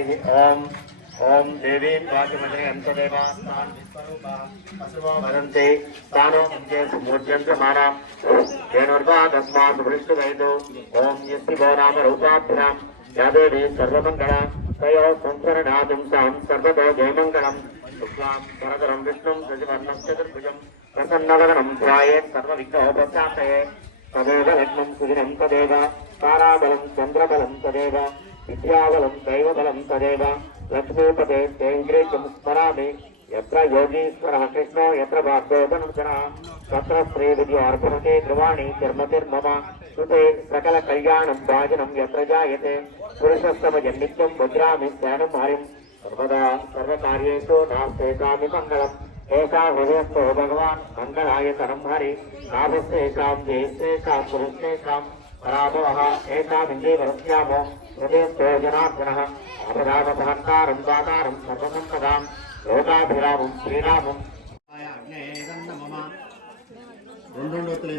హరి ఓం ఓం దేవీ వాక్యమనే అంతదేవాస్తాన్ విశ్వరూపాం పశువో వదంతి తానో ముంజే మూర్జంత్రమానా వేణుర్వా తస్మాత్ వృష్టివైదు ఓం యస్తివో నామ రూపాభ్యాం. యాదేవి సర్వమంగళ. తయో సంసరణాదుం సాం సర్వతో జయమంగళం. శుక్లాం వరదరం విష్ణుం శశివర్ణం చతుర్భుజం. ప్రసన్నవదనం ధ్యాయేత్ సర్వవిఘ్నోపశాంతయే. తదేవ లగ్నం సుదినం తదేవ. తారాబలం చంద్రబలం తదేవ. విద్యాబలం దైవబలం తదేవ. లక్ష్మీపదే తేంద్రీకం స్మరామి. ఎత్ర యోగీశ్వర కృష్ణో ఎత్ర భాగ్యోదనంచన తత్ర శ్రీ విద్యార్పణతే ధ్రువాణి చర్మతిర్మమ. సుతే సకల కళ్యాణం భాజనం ఎత్ర జాయతే. పురుషస్తమ నిత్యం భద్రామి ధ్యానం హరిం. సర్వదా సర్వకార్యేషు నాస్తేకామి మంగళం. ఏకా హృదయస్థో భగవాన్ మంగళాయతనం హరి. నాభస్తేకాం జయస్తేకాం నాభస్తేషాం పరాభవ పురుషేషాం వరస్యామో ఏషామిందేవరస్యామో హృదయస్థో జనార్దనः అపరాధపహంకారం దాతారం సర్వసంపదాం లోకాభిరామం శ్రీరామం. రెండు రెండు ఒత్తులు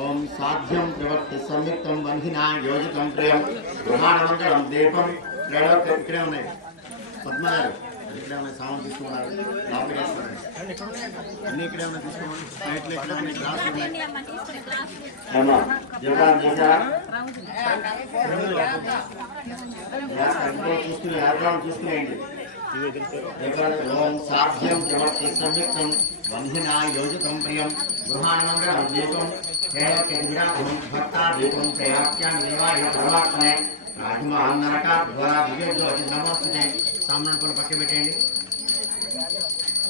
ఓం సాధ్యం ప్రవర్తి సంయుక్తం బంధినా యోజితం ప్రియం. బ్రహ్మాండమంగళం దీపం త్రైలోక్యం ఇక్కడే ఉన్నాయి. పద్మగారు ఇక్కడే ఉన్నాయి సామాన్ తీసుకున్నారు లోపలికి వేస్తున్నారు అన్ని ఇక్కడే ఉన్నాయి తీసుకోమని ప్లేట్లు ఇక్కడే ఉన్నాయి గ్లాసులు ఉన్నాయి ఏమా జీవనం చేశారా గ్లాస్ అన్నీ చూసుకుని ఆగ్రహం చూసుకునేయండి ఓం సాధ్యం ప్రవర్తి సంయుక్తం బంధినా యోజితం ప్రియం గృహానందరం దీపం కేవలం భక్తా దీపం ప్రయాప్యామి దేవాయ పరమాత్మనే రాజమహల్ నరక ద్వారా దివ్యోజ్యోతి నమస్తే సామాన్ కూడా పక్క పెట్టేయండి.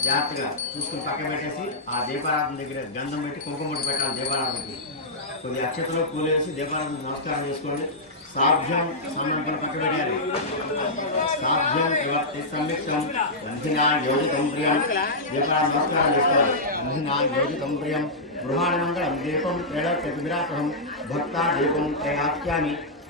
జాగ్రత్తగా చూసుకుని పక్క పెట్టేసి ఆ దీపారాధన దగ్గర గంధం పెట్టి కుంకుమ పెట్టాలి దీపారాధనకి. కొద్ది అక్షతలో కూలేసి దీపారాధన నమస్కారం చేసుకోండి. సాధ్యం సమర్పణ పక్క పెట్టాలి. సాధ్యం విభక్తి సంయుక్తం. బంధినా యోజితం ప్రియం. దీపారాధన నమస్కారం చేసుకోవాలి. బంధినా యోజితం ప్రియం. గృహాణమంగళం దీపం క్రీడ ప్రతివిరాపహం భక్తా దీపం ప్రయాప్యామి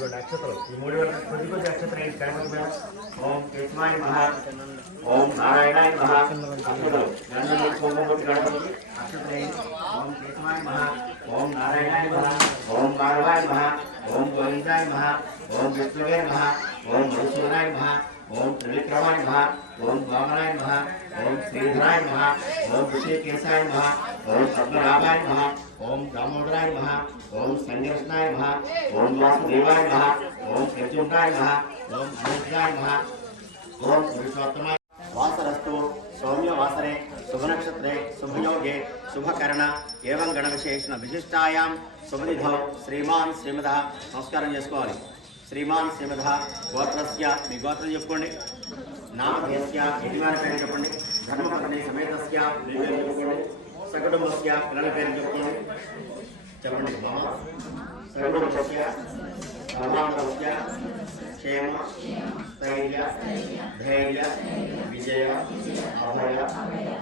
ఉమ్, నక్షత్రం. ఈ మూడు వేల కొద్ది కొద్ది నక్షత్రం ఏంటి కనుక ఓం కృష్ణాయ మహా. ఓం నారాయణాయ మహా. అక్షతలు గంధం పెట్టి కుంకుమ అక్షతలు ఓం కృష్ణాయ మహా. ఓం నారాయణాయ మహా. ఓం మాధవాయ మహా. ఓం గోవిందాయ మహా. ఓం విష్ణువే మహా. ఓం మధుసూదనాయ మహా. ఓం త్రివిక్రమాయ మహా ఓం వామనాయ మహా ఓం శ్రీధరాయ మహా ఓం ఋషికేశాయ మహా ఓం పద్మనాభాయ మహా ఓం దామోదరాయ మహా ఓం సంఘర్షణాయ మహా ఓం వాసుదేవాయ మహా ఓం ప్రత్యుంటాయ మహా ఓం అమృతాయ మహా ఓం పురుషోత్తమాయ వాసరస్తు సౌమ్యవాసరే శుభనక్షత్రే శుభయోగే శుభకరణ ఏవం గణ విశేషణ విశిష్టాయాం శుభనిధౌ శ్రీమాన్ శ్రీమద నమస్కారం చేసుకోవాలి శ్రీమాన్ శ్రీమధ గోత్రస్య. మీ గోత్రం చెప్పుకోండి. నామధేస్య యజమాని పేరు చెప్పండి. ధర్మపత్ని సమేతస్య మీ పేరు చెప్పుకోండి. సకుటుంబస్య పిల్లల పేరు చెప్పుకోండి. చెప్పండి మమ సకుటుంబస్య సమానస్య క్షేమ స్థైర్య ధైర్య విజయ అభయ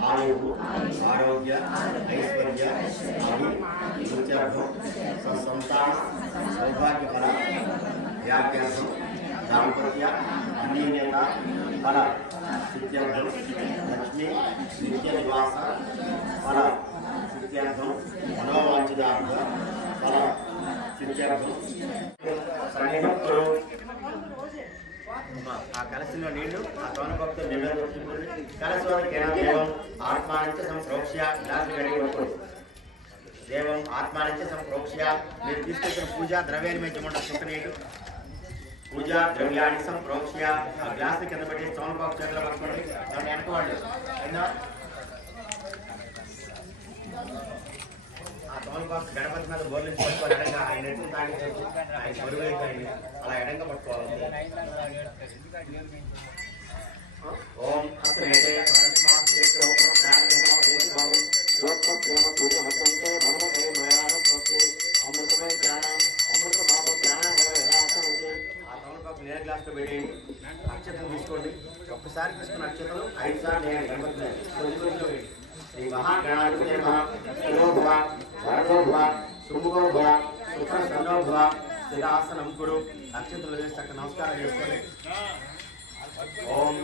ఆయువు ఆరోగ్య ఐశ్వర్య అభి సంతాన సౌభాగ్యఫల వ్యాఖ్యాసం దాంపత్య అన్యోన్యత ఫల సిద్ధ్యర్థం లక్ష్మి నిత్య నివాస ఫల సిద్ధ్యర్థం మనోవాంఛితార్థ ఫల సిద్ధ్యర్థం. సన్నిహితులు. ఆ కలశంలో నీళ్ళు ఆ తోన భక్తులు నిలబెట్టుకుంటుంది కలశోదరికి దేవం? ఆత్మానించ సంప్రోక్ష్య ఇలాంటి గడిగినప్పుడు దేవం ఆత్మానించ సంప్రోక్ష్య మీరు తీసుకొచ్చిన పూజా ద్రవ్యాన్ని మేము చెప్పండి చుక్క పూజా ద్రవ్యాన్ని సంప్రోక్ష్య ఆ గ్లాస్ కింద పెట్టి తోన బాక్స్ చేతిలో పట్టుకోండి దాన్ని వెనకవాళ్ళు అయిందా ఆ తోన బాక్స్ గణపతి మీద బోర్లు పట్టుకోవాలి ఎడంగా ఆయన ఎత్తు తాగి ఆయన బరువు అయిపోయింది అలా ఎడంగా పట్టుకోవాలి ఓం అస్మేతే పరస్మాత్తే శ్లోకం ప్రాణేన భూతి భవం లోక ప్రేమ పూజ హస్తంతే భవనతే మయాన స్వస్తి అమృతమయ జ్ఞాన తమల గ్లాస్లో పెట్టేయండి. అక్షతలు తీసుకోండి. ఒక్కసారి తీసుకున్న అక్షతలు ఐదు సార్లు వేయండి. గణపతి మీద. కొంచెం కొంచెం వేయండి. శ్రీ మహాగణాధిపతి నమః శిరోభవ వరదోభవ సుముఖోభవ స్థిరాసనం కురు అక్షతలు వేసి అక్కడ నమస్కారం చేసుకోండి. ఓం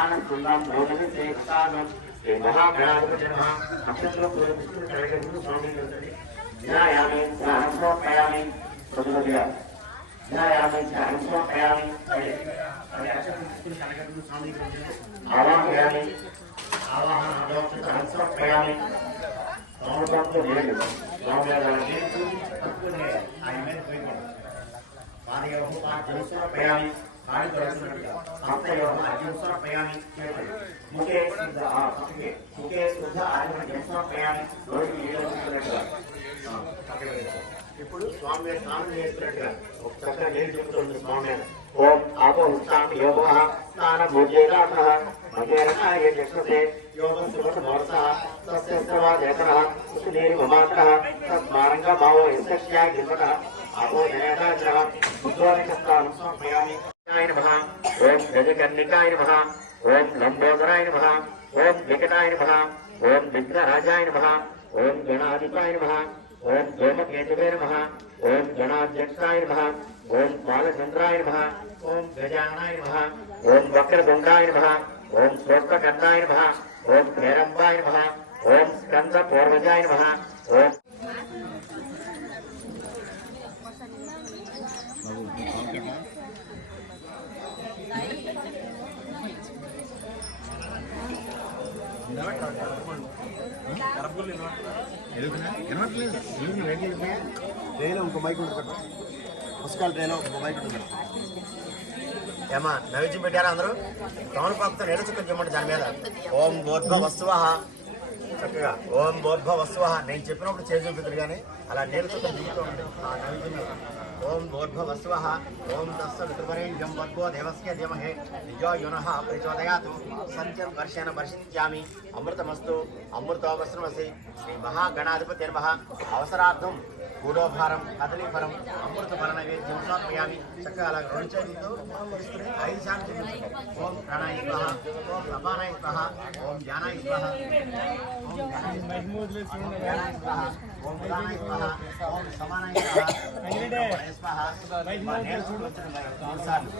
ఆనందం లోకమి చేస్తాను. శ్రీ మహాగణాధిపతి నమః నక్షత్రం పూజిస్తూ కడగందు స్వామి గారి జ్ఞాయామి స్నానం సమర్పయామి కొద్దిగా జ్ఞాయామి స్నానం సమర్పయామి అది అది అక్షరం తీసుకుని కడగందు స్వామి గారి ఆవాహయామి ఆవాహన అదోక్షత సమర్పయామి సముద్రంతో లేదు స్వామి గారి నీరు చూపించి పట్టుకునే ఆయన మీద పోయకూడదు పాదయోహం అర్జున ప్రయాణి కాడి దొరకనట్టుగా హస్తయోహం అర్జున ప్రయాణి చేతులు ముఖే శుద్ధ ఆ పక్కకే ముఖే శుద్ధ అర్జున జన్మ ప్రయాణి రోడ్డు నీళ్ళు వస్తున్నట్టుగా ఆ, పక్కన పెట్టుకో. ఇప్పుడు స్వామి వారి స్నానం చేస్తున్నట్టుగా ఒక చక్కగా నేను చెప్తుంది స్వామి వారు. ఓం ఆపో ఉత్సాహం యోగ స్నాన భోజేరామ మగేరకాయ జక్షతే యోగం సుమత మోరస తస్యస్రవా దేతర సునీరి మమాత్ర తస్మారంగ భావో యస్య గిల్వత ఆపో జయదాచర ఉద్వారికస్థానం సమర్పయామి ాయ नमः ओम गजकर्णिकाय नमः ओम लंबोदराय नमः ओम विकटाय नमः ओम विघ्नराजाय नमः ओम गणाधिपाय नमः ओम गोमकेतवे नमः ओम गणाध्यक्षाय नमः ओम बालचंद्राय नमः ओम गजानाय नमः ओम वक्रतुंडाय नमः ओम स्वस्वकर्णाय नमः ओम भैरवाय नमः ओम स्कंद नमः ओम ట్రైన్ ఇంకో బైక్ ఉంటుంది పుస్తకాల ట్రైన్ ఇంకో బైక్ ఉంటుంది ఏమా నైవేద్యం పెట్టారా అందరూ? తమలపాకుతో నీళ్ళ చుక్కలు చెప్పండి దాని మీద. ఓం బోర్భ వస్తువ. చక్కగా ఓం బోర్భ వస్తువ. నేను చెప్పినప్పుడు చేసి చూపిద్దరు కానీ అలా నీళ్ళ చుక్కలు దిగుతూ ఉండే ఆ నైవేద్యం మీద ఓం బోర్భ వస్తువ ఓం తస్స వితువరేణ్యం వర్గో దేవస్య ధీమహే నిజో యునః ప్రచోదయాతు సంచం వర్షేణ వర్షించామి అమృతమస్తు అమృతోపశ్రమసి శ్రీ మహాగణాధిపతి నమః అవసరార్థం గూఢోభారం కదలీఫలం అమృత ఫల నైవేద్యం సమర్పయామి చక్కగా అలా రెండు చేతులతో తీసుకుని ఐదు సార్లు చూపించండి ఓం ప్రాణాయ స్వాహ ఓం సమానాయ స్వాహ ఓం జ్ఞానాయ స్వాహ ఓం జ్ఞానాయ స్వాహ,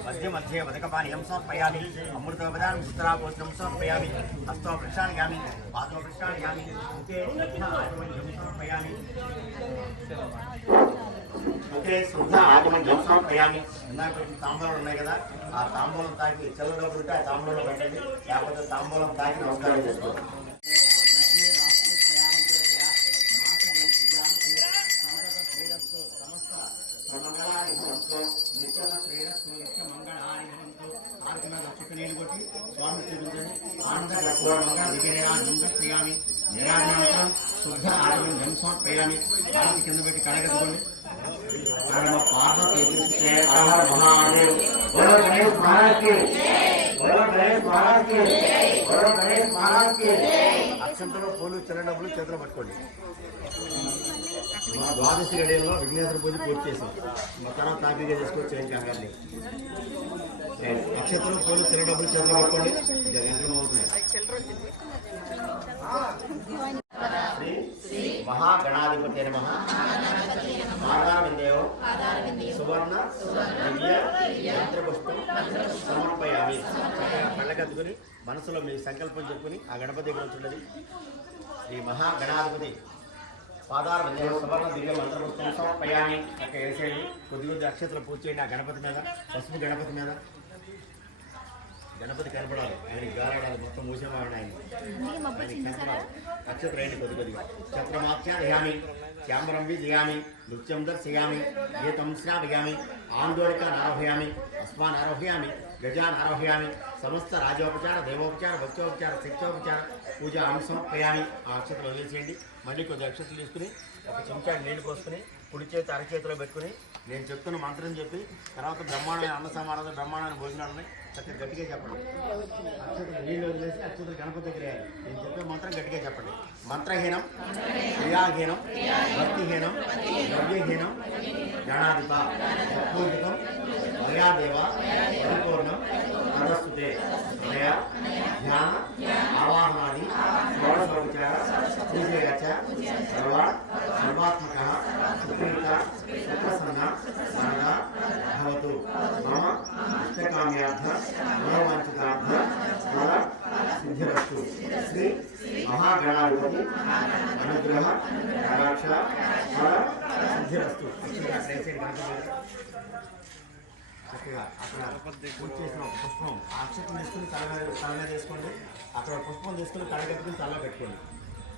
మధ్య మధ్య వదకపానీయం సమర్పయామి అమృతోపదానం పుత్రాపోషణం సమర్పయామి హస్తో వృక్షాణయామి పాదో ఆత్మన్యం సమర్పయామి ఒకే శుద్ధ ఆగమం సమర్పయామి ఇందాక తాంబూలం ఉన్నాయి కదా. ఆ తాంబూలం తాకి చెల్ల డబ్బులు ఉంటే ఆ తాంబూలం పెట్టండి. లేకపోతే తాంబూలం తాకి నమస్కారం చేసుకోండి శుద్ధ ఆరోగ్యం జన్మ సమర్పయామి. కాళ్ళకి కింద పెట్టి కడగట్టుకోండి. పరమ పార్వతీ హర మహాదేవ్. బోలో గణేష్ మహారాజ్కి బోలో గణేష్ మహారాజ్కి బోలో గణేష్ మహారాజ్కి అక్షంతలో పూలు చిన్న డబ్బులు చేతిలో పట్టుకోండి. మా ద్వాదశి గడియల్లో విఘ్నేశ్వర పూజ పూర్తి చేసాం మా తర్వాత తాపీగా చేసుకోవచ్చు ఏం నక్షత్రం పూలు చిన్న డబ్బులు చేతులు పట్టుకోండి. జగన్ అవుతున్నాయి. శ్రీ మహాగణాధిపతి నమ. ఆధారవిందేవ సువర్ణ దివ్య యంత్రపుష్పం సమర్పయామి. కళ్ళకత్తుకుని మనసులో మీ సంకల్పం చెప్పుకుని ఆ గణపతి గురించి ఉంచుండది శ్రీ మహాగణాధిపతి. పాదార సువర్ణ దివ్య మంత్రపుష్పం సమర్పయామి. అక్కడ వేసేయండి. కొద్ది కొద్ది అక్షతలు పూజ చేయండి ఆ గణపతి మీద. పసుపు గణపతి మీద. గణపతి కనపడాలి. ఆయన గారాడాలి. మొత్తం మూసేవాడు ఆయన. కనపడాలి. నక్షత్రాన్ని కొద్ది కొద్దిగా. ఛత్రమాఖ్యాదయామి శ్యామరం విజయామి. నృత్యం దర్శయామి. గీతం శ్రావయామి. ఆందోళిక ఆరోహయామి అస్మాన్ ఆరోహయామి గజాన్ ఆరోహయామి సమస్త రాజోపచార దేవోపచార భక్తోపచార శిక్షోపచార పూజ సమర్పయామి ఆ అక్షతలు వదిలేసేయండి. మళ్ళీ కొద్ది అక్షతలు తీసుకుని ఒక చెంచా నీళ్ళు పోసుకుని కుడి చేతి అరచేతిలో పెట్టుకుని నేను చెప్తున్న మంత్రం చెప్పి తర్వాత బ్రహ్మాండమైన అన్న సమానాలు బ్రహ్మాండమైన భోజనాలని ఉన్నాయి చక్కగా గట్టిగా చెప్పండి. అక్షతలు నీళ్ళు వదిలేసి అక్షతలు గణపతి దగ్గర నేను చెప్పే మంత్రం గట్టిగా చెప్పండి. మంత్రహీనం క్రియాహీనం భక్తిహీనం ద్రవ్యహీనం గణాధిప పూజితం దయాదేవ పరిపూర్ణం నమస్తుతే దయ ధ్యాన ఆవాహనాది. సర్వ సర్వాత్మక సుప్రీత సుప్రసన్న వరద భవతు. మమ ఇష్టకామ్యార్థ మనోవాంఛితార్థ ఫల సిద్ధిరస్తు. శ్రీ మహాగణాధిపతి అనుగ్రహ కటాక్ష ఫల సిద్ధిరస్తు. చక్కగా అక్కడ పూజ చేసిన పుష్పం. అక్షతం తీసుకుని తలగా తలగా చేసుకోండి అక్కడ పుష్పం తీసుకుని కడగట్టుకుని తల పెట్టుకోండి.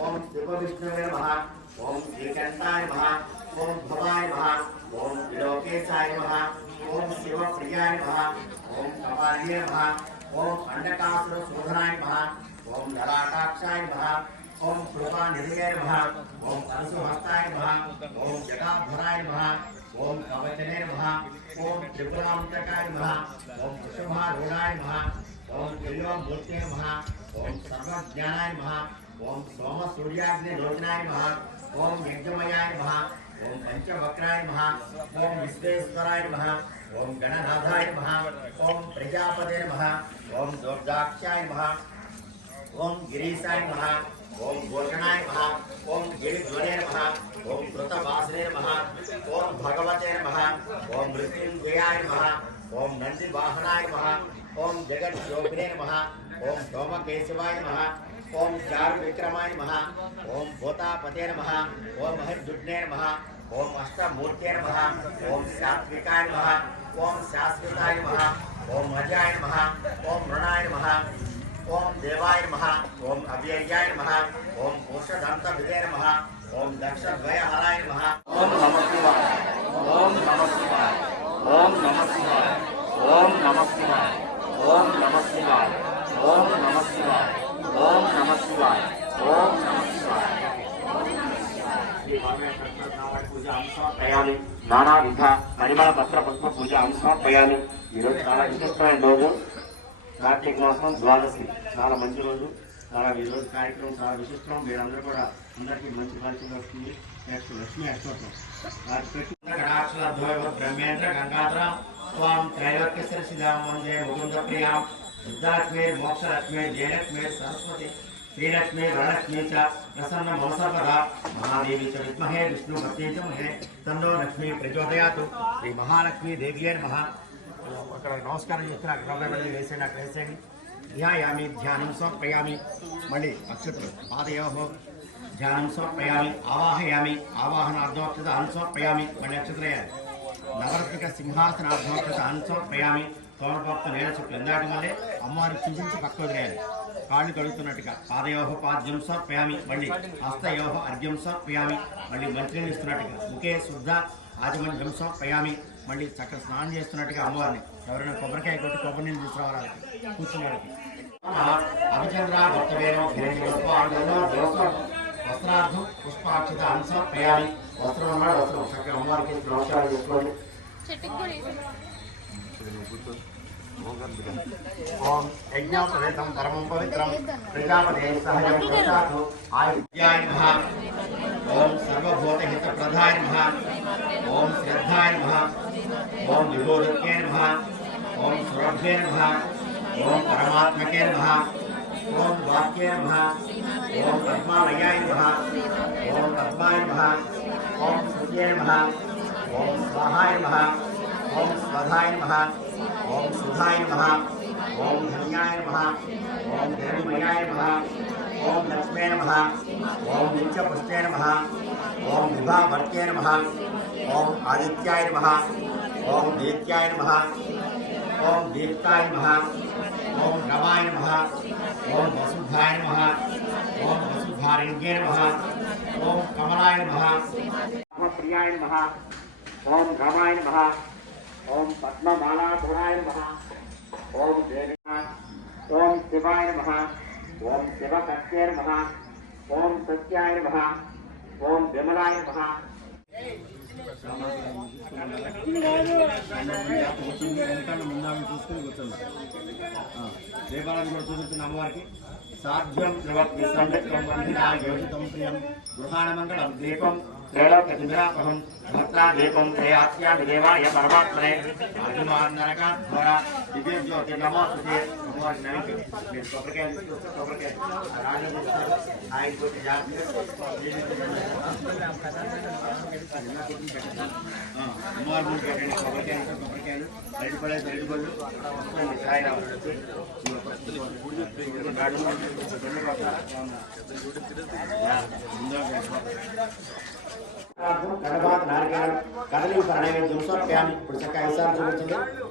ओम शिवविष्णुवे नमः ओम श्रीकंठाय नमः ओम भवाय नमः ओम लोकेशाय नमः ओम शिवप्रियाय नमः ओम कपालिये नमः ओम अंडकासुरशोधनाय नमः ओम ललाटाक्षाय नमः ओम कृपानिधये नमः ओम अंशुहस्ताय नमः ओम जटाधराय नमः ओम कवचने नमः ओम त्रिपुरान्तकाय नमः ओम वृषभारूढ़ाय नमः ओम त्रिलोकमूर्ते नमः ओम सर्वज्ञानाय नमः ओम सोम सूर्याग्नि लोचनाय नमः ओम यज्ञमयाय नमः ओम पंचवक्राय नमः ओम विश्वेश्वराय नमः ओम गणनाथाय नमः ओम प्रजापते नमः ओम दुर्गाक्षाय नमः ओम गिरीशाय नमः ओम घोषणाय नमः ओम गिरिध्वने नमः ओम कृतवासरे नमः ओम भगवते नमः ओम मृत्युंजयाय नमः ओम नंदिवाहनाय नमः ओम जगत योगिने नमः ओम सोमकेशवाय नमः ओम चार विक्रमाय महा ओम भोतापते नमः ओम हरिदुड्ने नमः ओम अष्टमूर्ते नमः ओम सात्विकाय नमः ओम शाश्वताय नमः ओम अजाय नमः ओम मृणाय नमः ओम देवाय नमः ओम अव्ययाय नमः ओम औषधन्तभिदे नमः ओम दक्षद्वयहराय नमः ओम नमः शिवाय ओम नमः शिवाय ओम नमः शिवाय ओम नमः शिवाय ओम नमः शिवाय ओम नमः शिवाय ओम नमः शिवाय ओम नमः शिवाय नाना विध मणिमण पत्र पुष्प पूजा हम समर्पयामी ఈరోజు చాలా ఇంట్రెస్టింగ్ రోజు కార్తీక మాసం ద్వాదశి చాలా మంచి రోజు చాలా ఈరోజు కార్యక్రమం చాలా విశిష్టం మీరందరూ కూడా అందరికీ మంచి ఫలితం వస్తుంది నెక్స్ట్ లక్ష్మి అష్టోత్రం బ్రహ్మేంద్ర గంగాధర స్వామి త్రైలోక్య శ్రీ శ్రీరామ మంజయ ముకుంద ప్రియాం युद्धात्मे मोक्षरत्मे जयरत्मे सरस्वते श्रीरत्मे वरलक्ष्मे च प्रसन्न मनसपदा महादेवी च विद्महे, विष्णु भक्ते लक्ष्मी प्रचोदया तो श्री महालक्ष्मी देवियर मह अक्कड नमस्कारं चेस्तुन्ना क्रमबद्ध वेसेन क्रेसेनि ध्यायामि, ध्यानं समर्पयामि। मणि अक्षत पादयोः ध्यानं समर्पयामि, आवाहयामि। आवाहनार्थोक्षत अनुसमर्पयामि मणि अक्षत्रय తోమపత్త నేల చుట్టూ ఎందాటి వల్లే అమ్మవారిని చింతించి పక్క వదిలేయాలి కాళ్ళు కడుగుతున్నట్టుగా. పాదయోహ పాద్యం సమర్పయామి. మళ్ళీ హస్తయోహ అర్ఘ్యం సమర్పయామి. మళ్ళీ మంత్రిని ఇస్తున్నట్టుగా. ముఖే శుద్ధ ఆచమన్యం సమర్పయామి. మళ్ళీ చక్కగా స్నానం చేస్తున్నట్టుగా అమ్మవారిని. ఎవరైనా కొబ్బరికాయ కొట్టి కొబ్బరి నీళ్ళు తీసుకురావాలి కూర్చున్నాడికి అభిచంద్ర భక్తవేనో వస్త్రార్థం పుష్పాక్షత అంశ ప్రయాణి వస్త్రం అన్నాడు వస్త్రం. చక్కగా అమ్మవారికి నమస్కారం చేసుకోండి. ओम यज्ञोपवेतं परमं पवित्रं प्रजापते सहजं प्रसादो आयुर्विद्याय ओम सर्वभूतहितप्रदाय ओम श्रद्धाय ओम विभोधके ओम सुरभ्ये ओम परमात्मके ओम वाक्ये ओम पद्मालयाय ओम पद्माय ओम सूर्ये ओम स्वाहाय नमः ओम स्वधाय ओम सुधाय नमः ओम धन्याय नमः ओम धर्मयाय नमः ओम लक्ष्मी नमः ओम नित्यपुष्टे नमः ओम विभा भर्ते नमः ओम आदित्याय नमः ओम देत्याय नमः ओम देवताय नमः ओम नमाय नमः ओम वसुधाय नमः ओम वसुधारिण्ये नमः ओम कमलाय नमः ओम प्रियाय नमः ओम घमाय नमः ఓం రమాయ నమ. ఓం దేవి ఓం శివాయ నమ. ఓం శివకత్యే నమ. ఓం సత్యాయ నమ. ఓం విమలాయ నమ. ముందామని చూసుకుని కూర్చోండి. దీపాలను కూడా చూపించిన అమ్మవారికి. సాధ్యం యోజితం ప్రియం. గృహాణ మంగళం దీపం త్రైలోక్య చంద్రాపహం భక్తా దీపం త్రయాస్యామి దేవాయ పరమాత్మనే. అర్జునాన్ నరకాధ్వర దివ్య జ్యోతి నమోస్తుతే. అమ్మవారికి నైవేద్యం మీరు కొబ్బరికాయ తీసుకొస్తే కొబ్బరికాయ రాజు వస్తారు ఆయన తోటి జాగ్రత్తగా అమ్మవారి గుడి పెట్టండి కొబ్బరికాయలు కొబ్బరికాయలు అరటిపడే అరటిపళ్ళు వస్తుంది సాయిరాము కడబాత్ నారికేళం కదలి నైవేద్యం సమర్పయామి ఇప్పుడు చక్కగా ఈసారి చూపించండి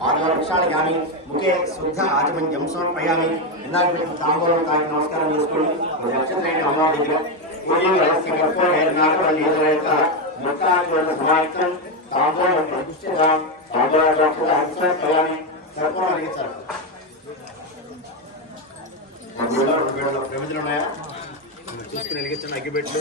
పాద వృక్షాన్ని గాని ముఖే శుద్ధ ఆచమన్యం సమర్పయామి ఇందాక పెట్టిన తాంబూలం తాకి నమస్కారం చేసుకోండి. ఒక నక్షత్రం అమ్మవారి దగ్గర తాంబూలం తాంబూల డాక్టర్ అడిగించారు ఉన్నాయా? తీసుకుని వెలిగించండి అగ్గిపెట్లు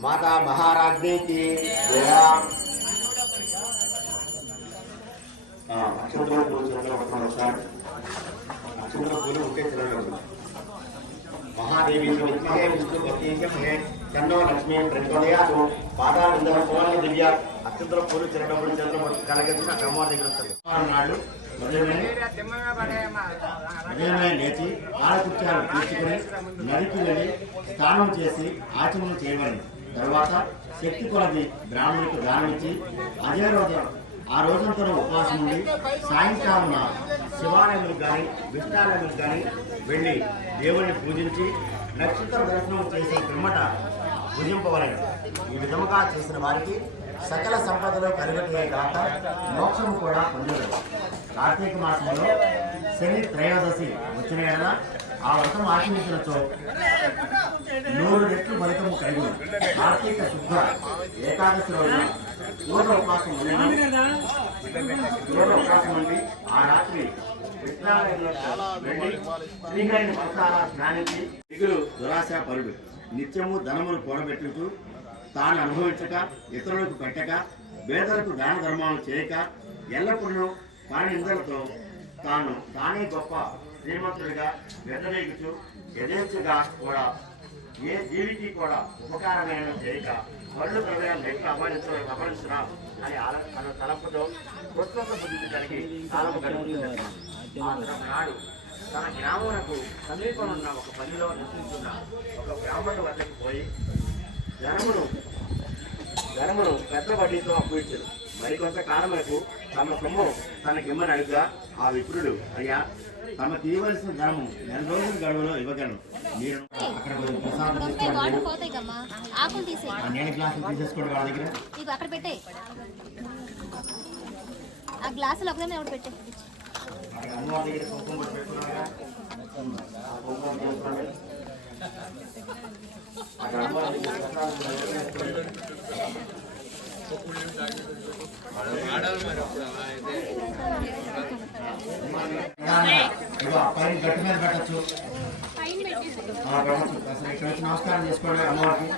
మాతా ఒకే చిరంలో ఉంటుంది మహాదేవి విద్మహే లక్ష్మీ దివ్య. పూలు చిరటప్పుడు చంద్రం అమ్మవారి దగ్గర ఉదయమే లేచి కాలకృత్యాలు తీర్చుకుని నదికి వెళ్ళి స్నానం చేసి ఆచమనం చేయమని. తర్వాత శక్తి కొలది బ్రాహ్మణులకు దానమిచ్చి అదే రోజు ఆ రోజంతా ఉపవాసం ఉండి సాయంకాలం శివాలయంలో కానీ విష్ణాలయంలో కానీ వెళ్ళి దేవుడిని పూజించి నక్షత్ర దర్శనం చేసే పిమ్మట పూజింపవలెను ఈ విధముగా చేసిన వారికి సకల సంపదలు కలిగటే కాక మోక్షము కూడా పొందలేదు కార్తీక మాసంలో శని త్రయోదశి వచ్చిన ఆ వ్రతం ఆచరించినచో నూరు ఫలితము కలిగి కార్తీక శుద్ధ ఏకాదశి రోజున పూర్ణ ఉపవాసం పూర్ణ ఉపవాసం ఆ రాత్రి విశ్రాంతిలో వెళ్ళి శ్రీహరిని మనసారా స్నానించి దిగులు దురాశ పరుడు. నిత్యము ధనమును కూడబెట్టుతూ తాను అనుభవించక ఇతరులకు పెట్టక పేదలకు దాన ధర్మాలు చేయక ఎల్లప్పుడూ కాని ఇందరితో తాను తానే గొప్ప శ్రీమంతుడిగా వ్యతిరేకించు యథేచ్ఛగా కూడా ఏ జీవికి కూడా ఉపకారమైన చేయక పళ్ళు ప్రవేశం ఎట్లా అపహరించడం అపహరించరా అని ఆల- తన తలపుతో కొత్త బుద్ధి కలిగి కాలము గడుపుతుంది నాడు తన గ్రామమునకు సమీపం ఉన్న ఒక పనిలో నివసిస్తున్న ఒక బ్రాహ్మణుడు వద్దకు పోయి ధనమును ధనమును పెద్ద వడ్డీతో అప్పించారు మరికొంత కాలములకు తమ సొమ్ము తనకిమ్మని అడుగుగా ఆ విప్రుడు అయ్యా తమ తీయవలసిన ధనము నెల రోజుల గడువులో ఇవ్వగలను. మీరు అక్కడ ప్రసాదం నీళ్ళ గ్లాసులు తీసేసుకోండి వాళ్ళ దగ్గర. అక్కడ పెట్టే ఆ గ్లాసులు ఒకదాన్ని ఎవడు పెట్టే అమ్మవారి దగ్గర కుంకుమ కుంకుమ. అక్కడ అమ్మవారి దగ్గర ప్రసాదం పెట్టుకోండి. ఇదిగో, పైన గట్టి మీద పెట్టచ్చు అసలు ఇక్కడ వచ్చి నమస్కారం చేసుకోండి అమ్మవారికి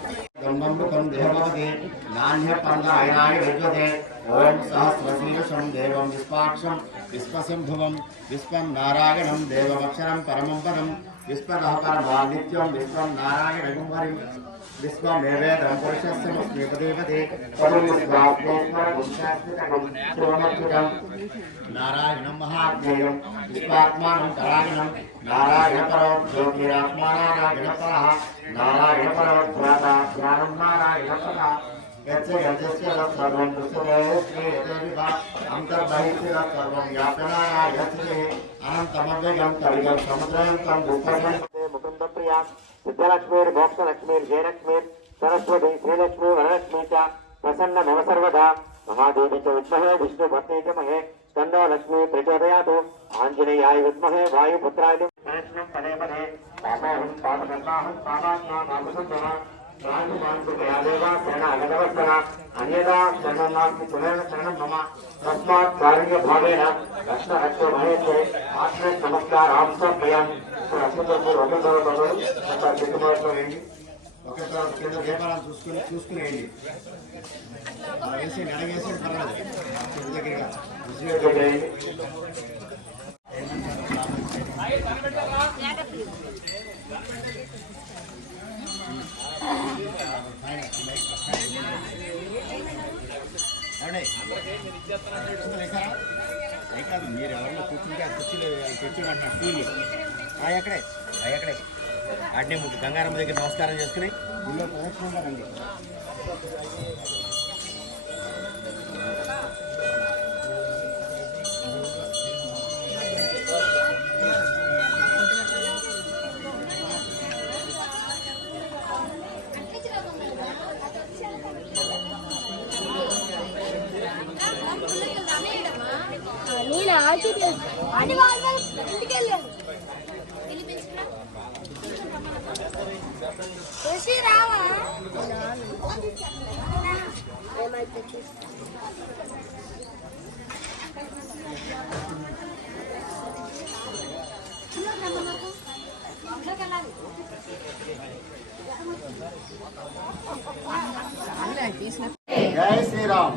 గంధంలో కొన్ని దేవభవతి నాణ్య పంద అయినాయ విద్యతే ఓం సహస్రశీర్షం దేవం విశ్వాక్షం విశ్వసింభువం విశ్వం నారాయణం దేవమక్షరం పరమం పదం విశ్వదః పరమా నిత్యం విశ్వం నారాయణ కుమారి విశ్వమేవేదం పురుషస్యమస్మి పదేపదే నారాయణం మహాజ్ఞేయం విశ్వాత్మానం నారాయణ పరో నారాయణ పర त्याचे ह्याच्याचे सिद्धलक्ष्मीर जयलक्ष्मीर सरस्वती श्रीलक्ष्मी वरलक्ष्मी च प्रसन्न भव सर्वदा। महादेवी च विद्महे विष्णु भक्ति च महे तन्नो लक्ष्मी प्रचोदयातु। आञ्जनेयाय विद्महे वायुपुत्राय। परस्मिन् पदे पदे రాజు మానసుకయా దేవా శరణ అగదవస్తన అన్యదా శరణం నాస్తి పునః శరణం మమ తస్మాత్ కారుణ్య భావేన నమస్కారం సమర్పయాం ఇప్పుడు అక్షంతలు ఒకరితో ఒకరు అక్కడ చెట్టుమాటండి కింద దీపాలను చూసుకుని చూసుకునేయండి వేసి పర్వాలేదు దగ్గరగా కాదు మీరు ఎవరిలో కూర్చుంటే ఆ కుర్చీలో కూర్చుని అంటున్నారు స్టూళ్ళు అవి ఎక్కడే? అవి ఎక్కడే? వాటిని ముందు గంగారమ్మ దగ్గర నమస్కారం చేసుకుని. గుళ్ళో ప్రదక్షిణంగా రండి. అని వాళ్ళ ఇంటికి రావా జై శ్రీరామ్